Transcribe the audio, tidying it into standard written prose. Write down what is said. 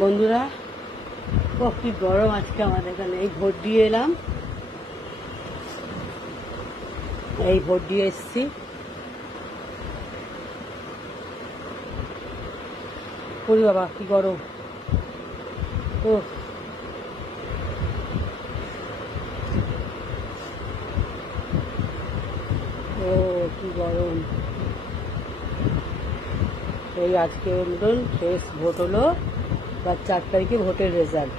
বন্ধুরা, কি গরম আজকে আমাদের এখানে। এই ভোট দিয়ে এলাম, এই ভোট দিয়ে এসছি। করি বাবা, কি গরম। ও ও কি গরম। এই আজকে মতন শেষ ভোট হলো, বা 4 তারিখে ভোটের রেজাল্ট।